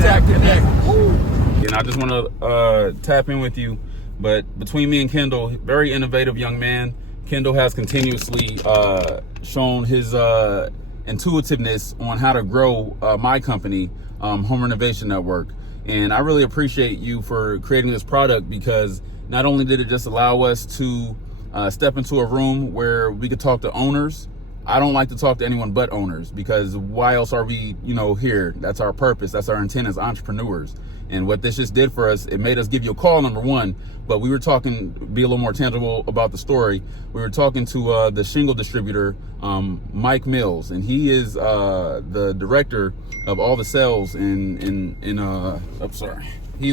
Tap Connect. And I just want to tap in with you. But between me and Kendall, very innovative young man. Kendall has continuously shown his intuitiveness on how to grow my company, Home Renovation Network. And I really appreciate you for creating this product, because not only did it just allow us to step into a room where we could talk to owners. I don't like to talk to anyone but owners, because why else are we, here? That's our purpose. That's our intent as entrepreneurs. And what this just did for us, it made us give you a call, number one. But we were talking, be a little more tangible about the story. We were talking to the Shingle Distributor, Mike Mills, and he is the director of all the sales He's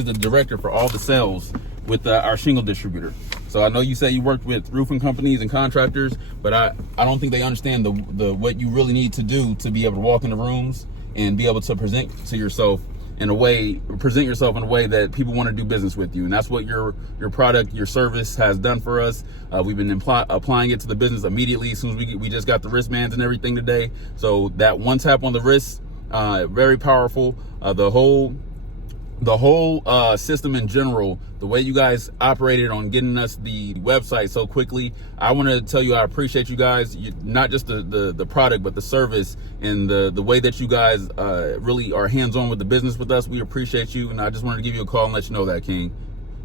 the director for all the sales with our Shingle Distributor. So I know you say you worked with roofing companies and contractors, but I don't think they understand the what you really need to do to be able to walk in the rooms and be able to present yourself in a way that people want to do business with you. And that's what your product, your service has done for us. We've been applying it to the business immediately as soon as we just got the wristbands and everything today. So that one tap on the wrist, very powerful. The whole system in general, the way you guys operated on getting us the website so quickly, I want to tell you I appreciate you guys. Not just the product, but the service and the way that you guys really are hands-on with the business with us. We appreciate you, and I just wanted to give you a call and let you know that, King.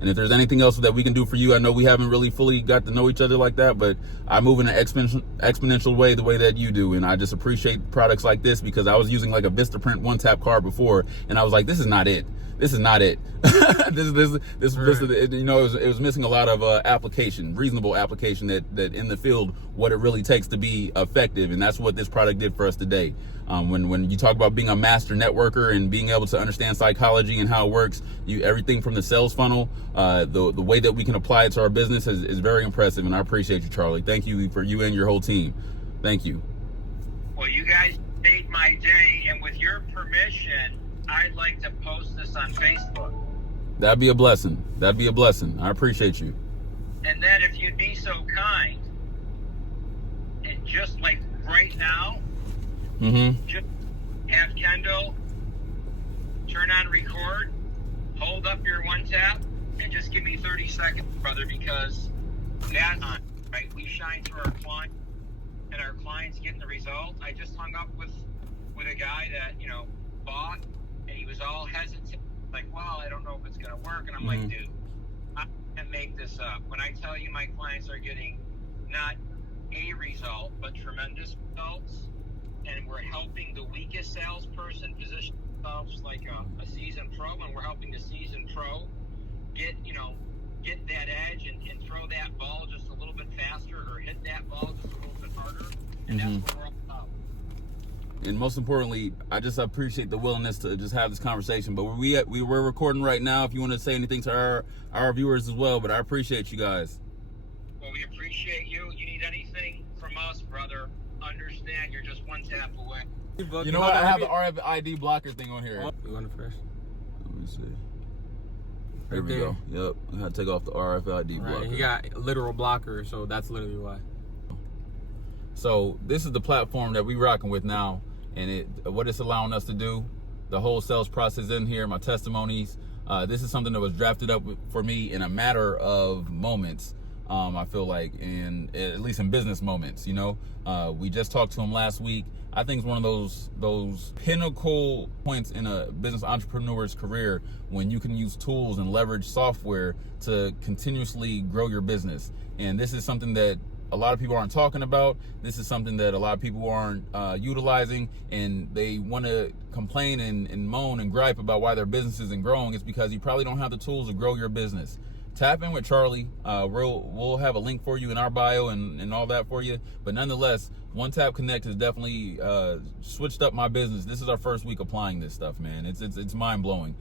And if there's anything else that we can do for you, I know we haven't really fully got to know each other like that, but I move in an exponential way, the way that you do. And I just appreciate products like this, because I was using like a Vistaprint one-tap card before, and I was like, this is not it. This is not it. This it was missing a lot of reasonable application that in the field, what it really takes to be effective. And that's what this product did for us today. When you talk about being a master networker and being able to understand psychology and how it works, everything from the sales funnel, the way that we can apply it to our business is very impressive. And I appreciate you, Charlie. Thank you for you and your whole team. Thank you. Well, you guys made my day, and with your permission, I'd like to post this on Facebook. That'd be a blessing. I appreciate you. And then if you'd be so kind, and just like right now, just have Kendall turn on record, hold up your one tap, and just give me 30 seconds, brother, because right? We shine through our client, and our clients getting the result. I just hung up with a guy that, bought, and he was all hesitant, like, well, I don't know if it's going to work. And I'm like, dude, I can't make this up. When I tell you my clients are getting not a result, but tremendous results, and we're helping the weakest salesperson position themselves like a seasoned pro, and we're helping the seasoned pro get that edge and throw that ball just a little bit faster, or hit that ball just a little bit harder. And that's what we're all about. And most importantly, I just appreciate the willingness to just have this conversation. But we're recording right now. If you want to say anything to our viewers as well, but I appreciate you guys. Well, we appreciate you. You need anything from us, brother, understand you're just one tap away. You know what? I have the RFID blocker thing on here. You want it first? Let me see. There we go. Yep. I had to take off the RFID blocker. He got literal blocker, so that's literally why. So this is the platform that we're rocking with now. And what it's allowing us to do, the whole sales process in here, my testimonies. This is something that was drafted up for me in a matter of moments. I feel like, at least in business moments, we just talked to him last week. I think it's one of those pinnacle points in a business entrepreneur's career when you can use tools and leverage software to continuously grow your business. And this is something that a lot of people aren't talking about. This is something that a lot of people aren't utilizing, and they want to complain and moan and gripe about why their business isn't growing. It's because you probably don't have the tools to grow your business. Tap in with Charlie. We'll have a link for you in our bio and all that for you. But nonetheless, One Tap Connect has definitely switched up my business. This is our first week applying this stuff, man. It's mind blowing.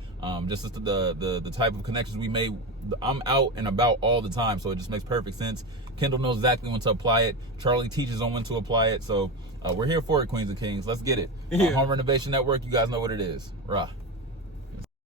Just the type of connections we made. I'm out and about all the time, so it just makes perfect sense. Kendall knows exactly when to apply it. Charlie teaches on when to apply it. So we're here for it, Queens and Kings. Let's get it. Home Renovation Network. You guys know what it is. Rah.